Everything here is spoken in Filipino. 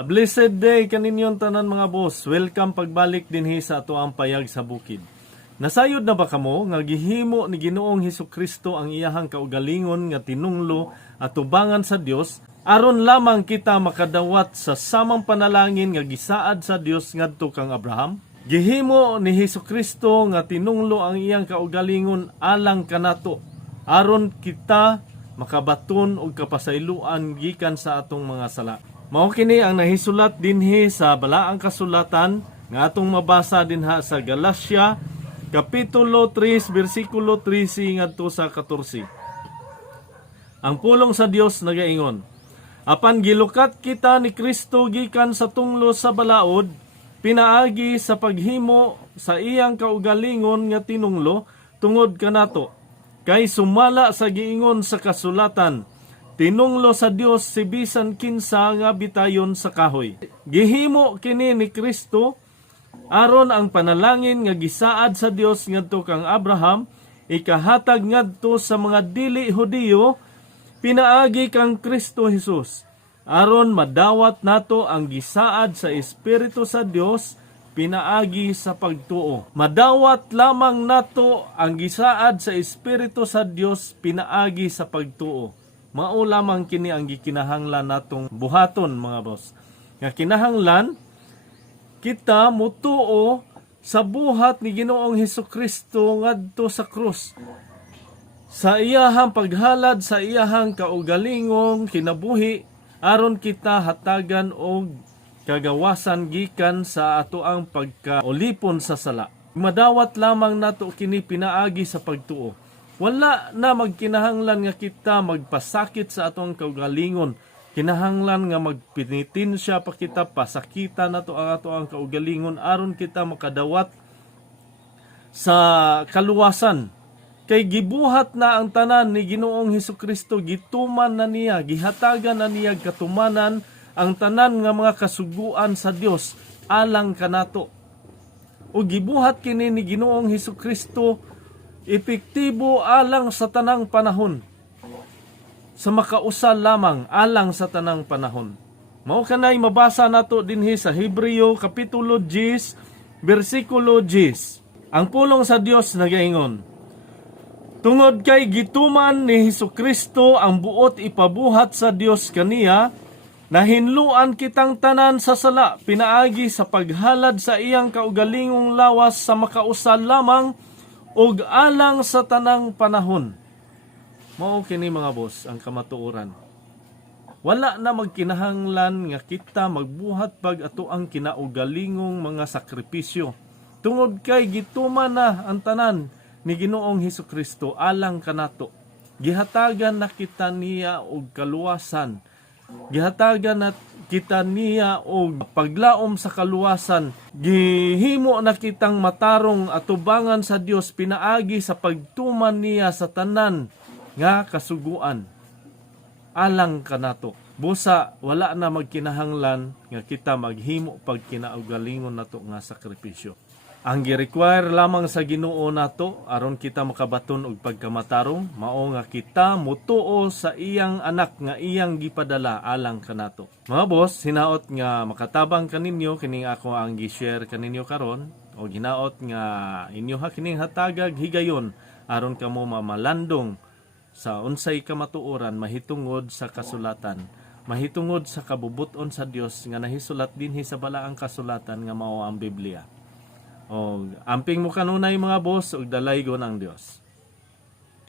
A blessed day kaninyon tanan mga boss. Welcome pagbalik dinhi sa ato ang payag sa bukid. Nasayod na ba kamo nga gihimo ni Ginoong Hesukristo ang iyahang kaugalingon nga tinunglo at tubangan sa Dios aron lamang kita makadawat sa samang panalangin nga gisaad sa Dios ngadto kang Abraham? Gihimo ni Hesukristo nga tinunglo ang iyang kaugalingon alang kanato aron kita makabaton og kapasayloan gikan sa atong mga sala. Mao kini ang nahisulat dinhi sa balaang kasulatan nga atong mabasa dinha sa Galacia kapitulo 3 bersikulo 13 ngadto sa 14. Ang pulong sa Dios nagaingon, apan gilukat kita ni Kristo gikan sa tunglo sa balaod, pinaagi sa paghimo sa iyang kaugalingon nga tinunglo tungod kanato, kay sumala sa giingon sa kasulatan, tinunglo sa Dios si bisan kinsa nga bitayon sa kahoy. Gihimo kini ni Kristo aron ang panalangin nga gisaad sa Dios ngadto kang Abraham ikahatag ngadto sa mga dili Hudiyo pinaagi kang Kristo Jesus aron madawat nato ang gisaad sa Espiritu sa Dios pinaagi sa pagtuo. Madawat lamang nato ang gisaad sa Espiritu sa Dios pinaagi sa pagtuo. Mao lamang kini ang gikinahanglan natong buhaton mga boss. Nga kinahanglan kita mutuo sa buhat ni Ginoong Hesukristo ngadto sa krus. Sa iyahang paghalad sa iyahang kaugalingong kinabuhi aron kita hatagan og kagawasan gikan sa atoang pagkaulipon sa sala. Madawat lamang nato kini pinaagi sa pagtuo. Wala na magkinahanglan nga kita magpasakit sa atong kaugalingon. Kinahanglan nga magpinitin siya pa kita pasakita nato ang atoang kaugalingon aron kita makadawat sa kaluwasan. Kay gibuhat na ang tanan ni Ginoong Hesukristo, gituman na niya, gihatagan na niya katumanan ang tanan nga mga kasuguan sa Dios alang kanato. O gibuhat kini ni Ginoong Hesukristo epektibo alang sa tanang panahon. Sa makausal lamang alang sa tanang panahon. Mao kanay mabasa nato dinhi sa Hebreo kapitulo 10 bersikulo 10. Ang pulong sa Dios nagaingon, tungod kay gituman ni Hesukristo ang buot ipabuhat sa Dios kaniya, nahinluan kitang tanan sa sala pinaagi sa paghalad sa iyang kaugalingong lawas sa makausal lamang ug alang sa tanang panahon. Mao kini mga boss ang kamatuoran. Wala na magkinahanglan nga kita magbuhat pag ato ang kinaugalingong mga sakripisyo. Tungod kay gituman na ang tanan ni Ginoong Hesukristo alang kanato. Gihatagan na kita niya og kaluwasan. Gihatagan na kita niya og paglaom sa kaluwasan. Gihimo na kitang matarong atubangan sa Dios pinaagi sa pagtuman niya sa tanan nga kasuguan alang kanato. Busa wala na magkinahanglan nga kita maghimo pag kinaugalingon nato nga sakripisyo. Ang gi-require lamang sa Ginoo nato aron kita makabaton og pagkamatarong mao nga kita mutuo sa iyang anak nga iyang gipadala alang kanato. Mga boss, hinaot nga makatabang kaninyo kining ako ang gi-share kaninyo karon o hinaot nga inyo ha kining hatagag higayon aron kamo mamalandong sa unsay kamatuoran mahitungod sa kasulatan, mahitungod sa kabubuton sa Dios nga nahisulat dinhi sa balaang kasulatan nga mao ang Biblia. O amping mo kanunay mga boss og dalaygon ang Dios.